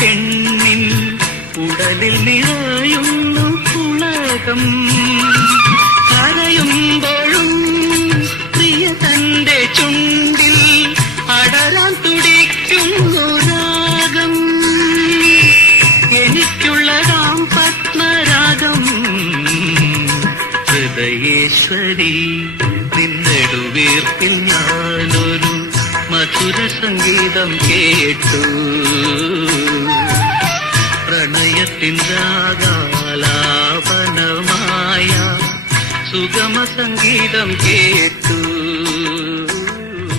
പെണ്ണിൻ ഉടലിൽ നിറയുന്നു പുളകം. കരയുമ്പോഴും പ്രിയ തന്റെ ചുണ്ടിൽ അടരാൻ തുടിക്കുന്നു രാഗം. എനിക്കുള്ളതാം പത്മരാഗം ഹൃദയേശ്വരി, നിന്നെടുവീർപ്പിൽ ഞാനൊരു മധുര സംഗീതം കേട്ടു. പ്രണയത്തിൻ രാഗാലാപനമായ സുഗമ സംഗീതം കേട്ടു.